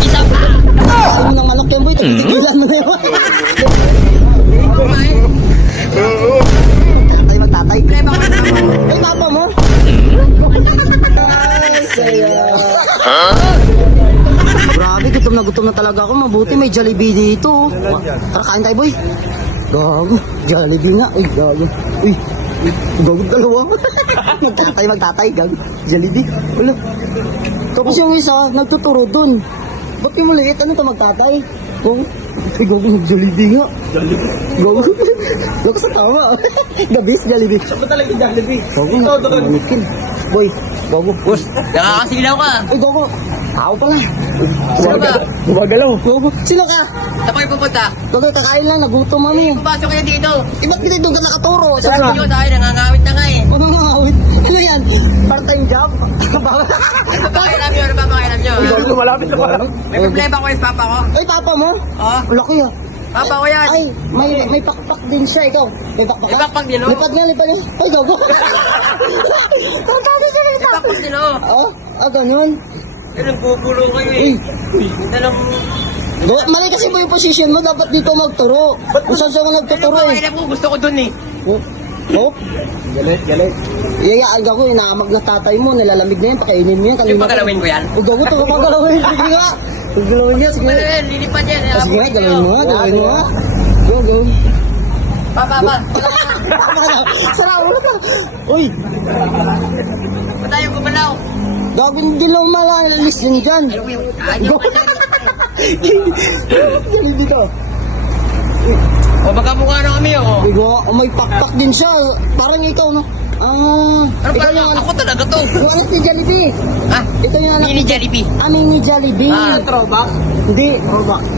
Isa pa! Ayaw mo ng manok yan, boy. Tigilan mo na yun. Tatay magtatay. Ay, papa mo? Ay, saya. Grabe, gutom na talaga ako. Mabuti may Jollibee dito. Tara, kain tayo, boy. Gago, Jollibee nga. Uy, gago. Uy, gago dalawa. Magtatay, gago. Jollibee. Wala. Tapos yung isa, nagtuturo dun. Ba't yung maliit? Ano ito magtatay? Gago. Ay, gago, mag-Jollibee nga. Gago. Gago sa tama. Gabis, Jollibee. Saan ba talaga yung Jollibee? Gago, manikin. Boy, gago. Boss, nakakasilaw ka. Ay, gago. Tao pala. Sino ba? Gumagalaw. Gago. Sino ka? Saan kayo pupunta? Gago, kakain lang. Nagutom mami. Pumasok kayo dito. Ba't hindi doon ka nakaturo? Sabi nyo sa akin, nangangawit na nga eh. Ano nga, wait. Ano yan? Part-time job? Ano ba kailan nyo? Ano ba kailan nyo? Malapit na pala. May problema ko yung papa ko. Ay, papa mo? Oo. Laki ah. Papa ko yan. Ay, may pakpak din siya. Ikaw, may pakpak ka? Ipakpak din, oh. Lipad nga. Ay, gago. Tartado siya nito. Ipakpak din, oh. Ganun. Ganun, gugulo kayo eh. Tanong... Mali kasi mo yung position mo. Dapat dito magturo. Kung saan saan ka nagtuturo Ano ba eh. kailan ko? Gusto ko dun eh. Oh? Galit. Iyayaan ka ko. Inaamag na tatay mo. Nilalamig na yan. Pakainin mo yan. Yung pagalawin ko yan. Gago, ito ka pagalawin. Sige nga. Pagalawin niya. Sige nga. Lilipad yan. Sige nga, galawin mo nga. Galawin mo nga. Go. Papa. Salamat ka. Uy. Ba't tayo gumalaw? Gagawin din lang malalis din dyan. Ano yung... Ano Galing dito. O magkamukha na kami oh. Bigo, may pakpak din siya. Parang ikaw, no? Ano Ikaw ba? yung anak. Ako talaga to. Yung anak ni Jollibee. Ah? Ito yung anak. Mini Jollibee. Mini Jollibee. Throwback? Hindi.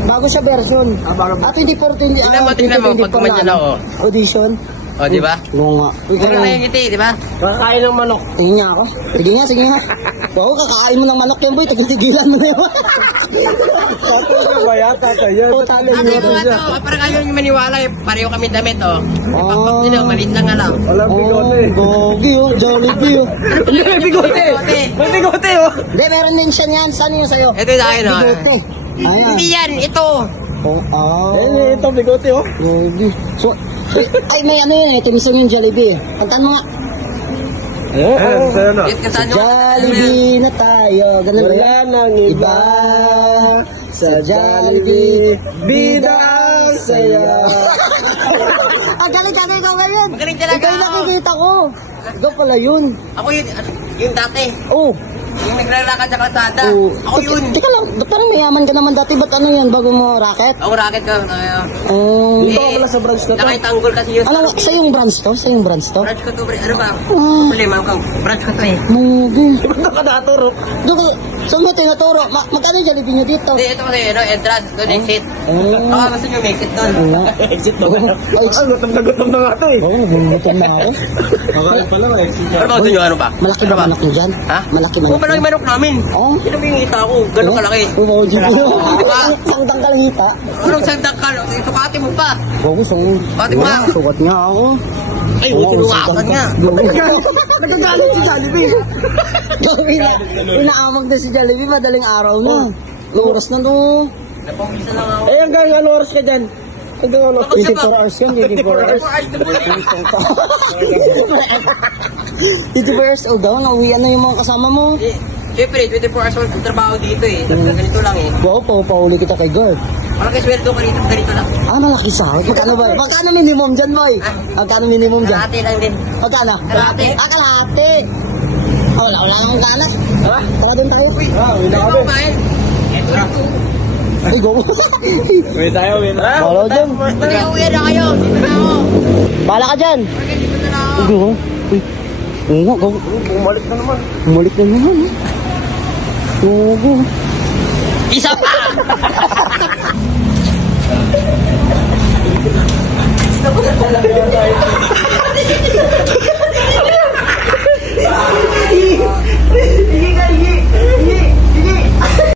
Bago siya version. bago. 2014. Tingnan mo, pag kumadyan ako. Audition. O, di ba? Oo nga. Puro na yung ngiti, di ba? Kakain ng manok. Tingin nga ako. Sige nga. Wow, kakain mo ng manok yan, boy. Tigilan mo na yun. Tatay ba yan? Tatay yan. O, tagay Ano mo. yung mga to? Parang kayo yung maniwala eh. Pareho kami damit oh. Ipakpak Oh. nila, malit na nga lang. Walang bigote. Gogi, Jollibee, Hindi, may bigote. May bigote, oh. Hindi, meron din siya niyan. Saan yung sa'yo? Ito yung sa akin oh. Bigote. Ayan. Hindi yan, ito. Ito, bigote, oh. Gogi. So, ay, may ano yun eh. Tumisong yung Jollibee. Kantan mo nga. Sa'yo na. Yes, kasaan nyo? Jollibee na tayo. Ganun ba Wala yan? nang Iba sa Jollibee, bida ang saya. Galing ikaw ngayon. Magaling talaga Ikaw yung ako. nakikita ko. Ikaw pala yun. Ako yung dati. Oh. Yung naglalakad sa kalsada. Oh. Ako yun. Teka lang, parang mayaman ka naman dati. Ba't ano yan, bago mo racket? Ako racket ko. Oh. Dito ka pala sa branch na to. Nakatanggol kasi yun. Ano, sa yung branch to? Sa yung branch to? Branch ko to, ano ba? Ah. Problema ko. Branch ko to eh. Mugi. Ba't nakadaturo? Saan mo tinaturo? Magkano yung Jollibee nyo dito? Hindi, ito kasi, entrance. Doon, exit. Oh. Baka gusto nyo may exit doon. Wala. Exit na ba? Ay, Gutom na nga to, eh. Oo, bumutom na ako. Makalit pala, exit Ano ba gusto nyo? Ano ba? Malaki ba manok nyo dyan? Ha? Malaki Oo, manok. malaki manok namin. Oo. Sino ba yung hita ko? Gano'n kalaki. Oo, GPO. Sangtang kalahita. Anong sandang ka? Sukati mo pa. Oo, Pati mo nga. sukat nga ako. Ay, sinuwakan nga. Nagagalit si Jollibee. Inaamag na si Jollibee, madaling araw na. Oras na to. Napamisa lang ako. Eh, hanggang ano oras ka dyan? Hanggang ano? 24 hours yun, 24 hours. 24 hours old daw, nauwian na yung mga kasama mo. Siyempre, 24 hours ang trabaho dito eh. Ganito lang eh. Wow, pauli kita kay guard. Parang kayo sweldo ka rito, ganito lang. Malaki sahod. Magkano ba? Magkano minimum dyan, boy? Magkano minimum dyan? Kalahati lang din. Magkano? Kalahati. Kalahati. Wala akong gana. Diba? Baka doon tayo. Uwi na Ano kami. ba kumain? Ito na. Ay, go. Uwi tayo. Bala dyan. Hindi, uwi na kayo. Dito na ako. Bala ka dyan. Okay, dito na ako. Go. Uy. Oo nga, go. Bumalik na naman. Bumalik na naman. Go. Isa pa!